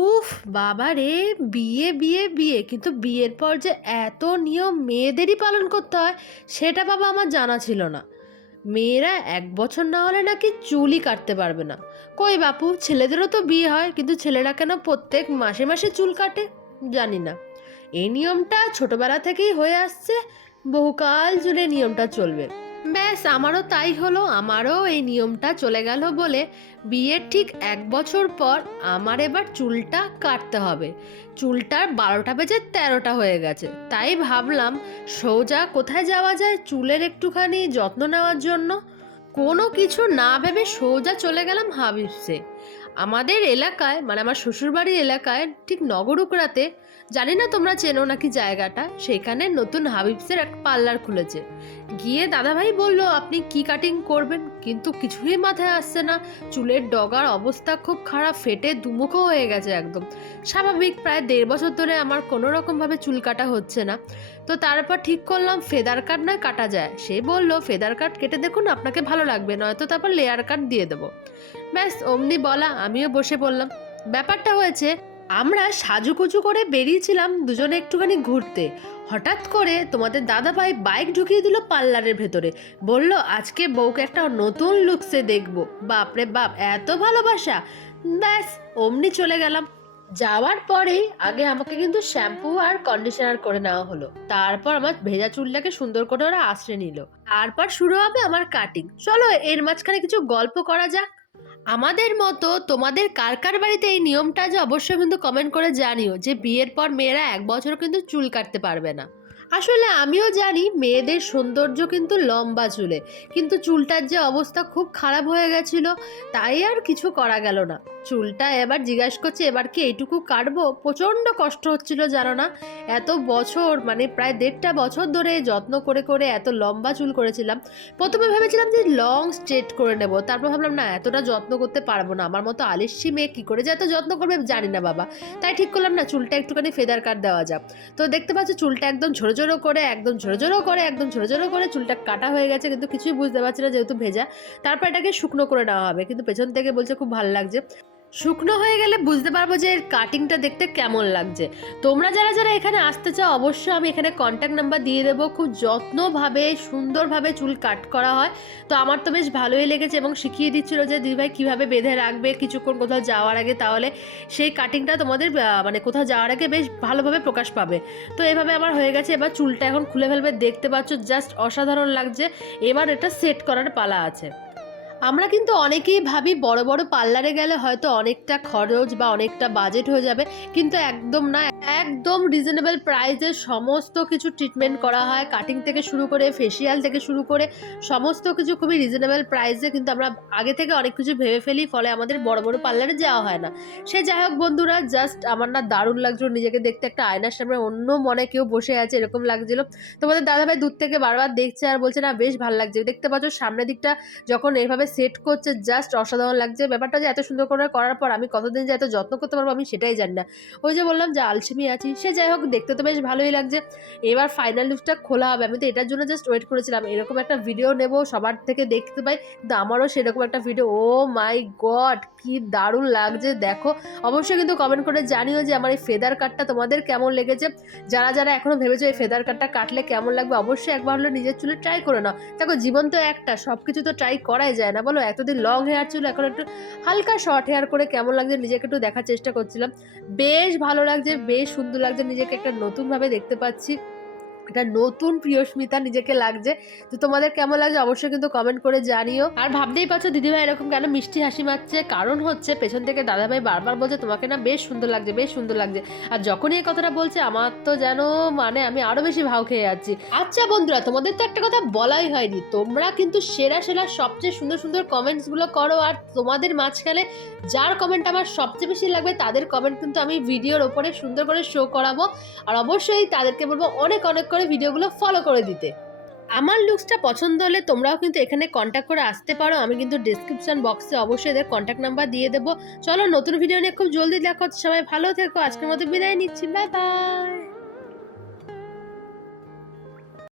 উফ! বাবা রে! বিয়ে, বিয়ে, বিয়ে। কিন্তু বিয়ের পর যে এত নিয়ম মেয়েদেরই পালন করতে হয়, সেটা বাবা আমার জানা ছিল না। মেয়েরা ১ বছর না হলে নাকি চুলই কাটতে পারবে না। কই বাপু, ছেলেদেরও তো বিয়ে হয়, কিন্তু ছেলেরা কেন প্রত্যেক মাসে, মাসে চুল কাটে? জানি না। এই নিয়মটা ছোটবেলা থেকেই হয়ে আসছে, বহুকাল জুড়ে নিয়মটা চলবে। ব্যাস আমারও তাই হলো, আমারও এই নিয়মটা চলে গেল বলে বিয়ের ঠিক ১ বছর পর আমার এবার চুলটা কাটতে হবে। চুলটার ১২টা বেজে ১৩টা হয়ে গেছে, তাই ভাবলাম সোজা কোথায় যাওয়া যায় চুলের একটুখানি যত্ন নেওয়ার জন্য। কোনো কিছু না ভেবে সোজা চলে গেলাম হাবিবসে। আমাদের এলাকায়, মানে আমার শ্বশুরবাড়ির এলাকায় ঠিক নগরুকড়াতে, জানি না তোমরা চেনো নাকি জায়গাটা, সেখানে নতুন হাবিবসের এক পার্লার খুলেছে। গিয়ে দাদাভাই বলল আপনি কি কাটিং করবেন, কিন্তু কিছুই মাথায় আসছে না। চুলের ডগার অবস্থা খুব খারাপ, ফেটে দুমুখো হয়ে গেছে একদম। স্বাভাবিক, প্রায় ১.৫ বছর ধরে আমার কোনো রকমভাবে চুল কাটা হচ্ছে না। তো তারপর ঠিক করলাম ফেদার কাট নয় কাটা যায়। সে বলল ফেদার কাট কেটে দেখুন, আপনাকে ভালো লাগবে, নয়তো তারপর লেয়ার কাট দিয়ে দেবো। ব্যাস অমনি বলা, আমিও বসে পড়লাম। ব্যাপারটা হয়েছে, আমরা সাজুকুজু করে বেরিয়েছিলাম দুজনে একটুখানি ঘুরতে। হঠাৎ করে তোমাদের দাদাভাই বাইক ঢুকিয়ে দিল পার্লারের ভেতরে। বলল আজকে বউকে একটা নতুন লুকসে দেখবো। বাপরে বাপ, এত ভালোবাসা! ব্যাস অমনি চলে গেলাম। যাওয়ার পরেই আগে আমাকে কিন্তু শ্যাম্পু আর কন্ডিশনার করে নেওয়া হলো। তারপর আমার ভেজা চুলটাকে সুন্দর করে ওরা আঁচড়ে নিল। তারপর শুরু হবে আমার কাটিং। চলো এর মাঝখানে কিছু গল্প করা যাক। আমাদের মতো তোমাদের কার কার বাড়িতে এই নিয়মটা যে অবশ্যই কিন্তু কমেন্ট করে জানিও, যে বিয়ের পর মেয়েরা ১ বছর কিন্তু চুল কাটতে পারবে না। আসলে আমিও জানি মেয়েদের সৌন্দর্য কিন্তু লম্বা চুলে, কিন্তু চুলটার যে অবস্থা খুব খারাপ হয়ে গেছিল, তাই আর কিছু করা গেল না। চুলটা এবার জিজ্ঞাসা করছে এবার কি এইটুকু কাটবো, প্রচণ্ড কষ্ট হচ্ছিল জানো না। এত বছর, মানে প্রায় ১.৫টা বছর ধরে যত্ন করে করে এত লম্বা চুল করেছিলাম। প্রথমে ভেবেছিলাম যে লং স্ট্রেট করে নেব, তারপর ভাবলাম না, এতটা যত্ন করতে পারবো না, আমার মতো আলিস্যি মেয়ে কী করে যে এত যত্ন করবে জানি না বাবা। তাই ঠিক করলাম না, চুলটা একটুখানি ফেদার কাট দেওয়া যাক। তো দেখতে পাচ্ছ চুলটা একদম ঝোড়ো ঝোড়ো করে, একদম ঝোড়ো ঝোড়ো করে, একদম ঝোড়ো ঝোড়ো করে চুলটা কাটা হয়ে গেছে, কিন্তু কিছুই বুঝতে পারছি না যেহেতু ভেজা। তারপর এটাকে শুকনো করে নেওয়া হবে, কিন্তু পেছন থেকে বলছে খুব ভালো লাগছে। শুকনো হয়ে গেলে বুঝতে পারবো যে এর কাটিংটা দেখতে কেমন লাগছে। তোমরা যারা যারা এখানে আসতে চাও অবশ্যই আমি এখানে কন্ট্যাক্ট নাম্বার দিয়ে দেবো। খুব যত্নভাবে সুন্দরভাবে চুল কাট করা হয়। তো আমার তো বেশ ভালোই লেগেছে, এবং শিখিয়ে দিচ্ছিলো যে দিদিভাই কীভাবে বেঁধে রাখবে কিছুক্ষণ কোথাও যাওয়ার আগে, তাহলে সেই কাটিংটা তোমাদের মানে কোথাও যাওয়ার আগে বেশ ভালোভাবে প্রকাশ পাবে। তো এভাবে আমার হয়ে গেছে, এবার চুলটা এখন খুলে ফেলবে, দেখতে পাচ্ছ জাস্ট অসাধারণ লাগছে। এবার এটা সেট করার পালা আছে। আমরা কিন্তু অনেকেই ভাবি বড় বড় পার্লারে গেলে হয়তো অনেকটা খরচ বা অনেকটা বাজেট হয়ে যাবে, কিন্তু একদম না। একদম রিজনেবল প্রাইসে সমস্ত কিছু ট্রিটমেন্ট করা হয়, কাটিং থেকে শুরু করে ফেসিয়াল থেকে শুরু করে সমস্ত কিছু খুবই রিজনেবল প্রাইসে। কিন্তু আমরা আগে থেকে অনেক কিছু ভেবে ফেলি, ফলে আমাদের বড় বড় পার্লারে যাওয়া হয় না। সে যাই হোক বন্ধুরা, জাস্ট আমার না দারুণ লাগছিল নিজেকে দেখতে, একটা আয়নার সামনে অন্য মনে কেউ বসে আছে এরকম লাগছিল। তোমাদের দাদাভাই দূর থেকে বারবার দেখছে আর বলছে না বেশ ভালো লাগছে। দেখতে পাচ্ছ সামনের দিকটা যখন এইভাবে সেট করছে জাস্ট অসাধারণ লাগছে। ব্যাপারটা যে এত সুন্দর করে করার পর আমি কতদিন যে এত যত্ন করতে পারবো আমি সেটাই জানি না। ওই যে বললাম যে আলসেমি আছি। সে যাই হোক, দেখতে তো বেশ ভালোই লাগছে। এবার ফাইনাল লুকটা খোলা হবে, আমি তো এটার জন্য জাস্ট ওয়েট করেছিলাম এরকম একটা ভিডিও নেব, সবার থেকে দেখতে পাই, কিন্তু আমারও সেরকম একটা ভিডিও। ও মাই গড, কি দারুণ লাগছে দেখো। অবশ্যই কিন্তু কমেন্ট করে জানিও যে আমার এই ফেদার কাটটা তোমাদের কেমন লেগেছে। যারা যারা এখনো ভেবেছো এই ফেদার কাটটা কাটলে কেমন লাগবে, অবশ্যই একবার হলো নিজের চুলে ট্রাই করে নাও। দেখো জীবন তো একটা, সব কিছু তো ট্রাই করাই যায় না বলো। এতদিন লং হেয়ার ছিল, এখন একটু হালকা শর্ট হেয়ার করে কেমন লাগছে নিজেকে একটু দেখার চেষ্টা করছিলাম। বেশ ভালো লাগছে, বেশ সুন্দর লাগছে, নিজেকে একটা নতুনভাবে দেখতে পাচ্ছি, একটা নতুন প্রিয়স্মিতা নিজেকে লাগছে। তো তোমাদের কেমন লাগছে অবশ্যই কিন্তু কমেন্ট করে জানিও। আর ভাবতেই পারছো দিদিভাই এরকম কেন মিষ্টি হাসি মারছে, কারণ হচ্ছে পেছন থেকে দাদাভাই বারবার বলছে তোমাকে না বেশ সুন্দর লাগছে, বেশ সুন্দর লাগছে। আর যখনই এই কথাটা বলছে আমার তো যেন মানে আমি আরো বেশি ভাও খেয়ে যাচ্ছি। আচ্ছা বন্ধুরা, তোমাদের তো একটা কথা বলাই হয়নি, তোমরা কিন্তু সেরা সেরা সবচেয়ে সুন্দর সুন্দর কমেন্টসগুলো করো, আর তোমাদের মাঝখানে যার কমেন্ট আমার সবচেয়ে বেশি লাগবে তাদের কমেন্ট কিন্তু আমি ভিডিওর ওপরে সুন্দর করে শো করাবো। আর অবশ্যই তাদেরকে বলবো অনেক অনেক করে ভিডিওগুলো ফলো করে দিতে। আমার লুকসটা পছন্দ হলে তোমরাও কিন্তু এখানে কন্ট্যাক্ট করে আসতে পারো। আমি কিন্তু ডিসক্রিপশন বক্সে অবশ্যই এদের কন্ট্যাক্ট নাম্বার দিয়ে দেবো। চলো নতুন ভিডিও নিয়ে খুব জলদি দেখা হচ্ছে। সবাই ভালো থেকো, আজকের মতো বিদায় নিচ্ছি, বাই বাই।